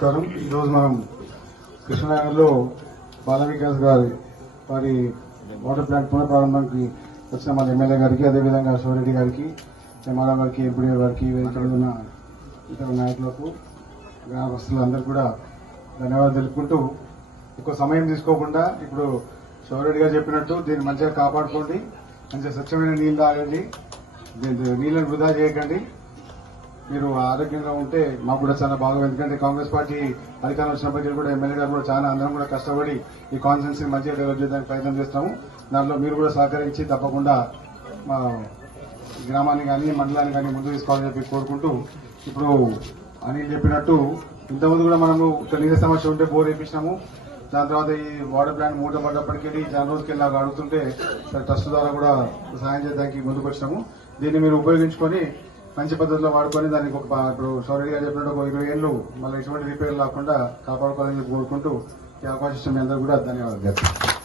ఈరోజు మనం కృష్ణనగర్లో బాల వికాస్ గారి వారి వాటర్ ప్లాంట్ పునఃప్రారంభానికి వచ్చిన మన ఎమ్మెల్యే గారికి అదేవిధంగా శివరెడ్డి గారికి ఎంఆర్ఓ గారికి ఎంపీడీ గారికి ఇక్కడ ఉన్న ఇతర నాయకులకు గ్రామస్తులందరూ కూడా ధన్యవాదాలు తెలుపుకుంటూ ఎక్కువ సమయం తీసుకోకుండా ఇప్పుడు శివరెడ్డి గారు చెప్పినట్టు దీన్ని మంచిగా కాపాడుకోండి మంచిగా స్వచ్ఛమైన నీళ్ళు తాగండి దీని నీళ్ళని వృధా చేయకండి. మీరు ఆరోగ్యంగా ఉంటే మాకు కూడా చాలా బాగా ఎందుకంటే కాంగ్రెస్ పార్టీ అధికారం వచ్చినప్పటికీ కూడా ఎమ్మెల్యే గారు కూడా చాలా అందరం కూడా కష్టపడి ఈ కాన్ఫరెన్స్ మంచిగా డెవలప్ చేయడానికి ప్రయత్నం చేస్తాము. దాంట్లో మీరు కూడా సహకరించి తప్పకుండా మా గ్రామాన్ని కానీ మండలాన్ని కానీ ముందు తీసుకోవాలని చెప్పి కోరుకుంటూ ఇప్పుడు అనిల్ చెప్పినట్టు ఇంతకుముందు కూడా మనము ఒక నీళ్ళ సమస్య ఉంటే బోర్ వేపించినాము. దాని తర్వాత ఈ వాటర్ ప్లాంట్ మూట పడ్డప్పటికెళ్ళి చాలా రోజుకి నాకు అడుగుతుంటే ట్రస్ట్ ద్వారా కూడా సహాయం చేయడానికి ముందుకు వచ్చినాము. దీన్ని మీరు ఉపయోగించుకొని మంచి పద్ధతిలో వాడుకొని దానికి ఒక ఇప్పుడు సౌరయ్య గారు చెప్పినట్టు ఒక ఇరవై ఏళ్ళు మళ్ళీ ఎటువంటి రిపేర్ లేకుండా కాపాడుకోవాలని చెప్పి కోరుకుంటూ ఈ అవకాశం మీ అందరూ కూడా ధన్యవాదాలు.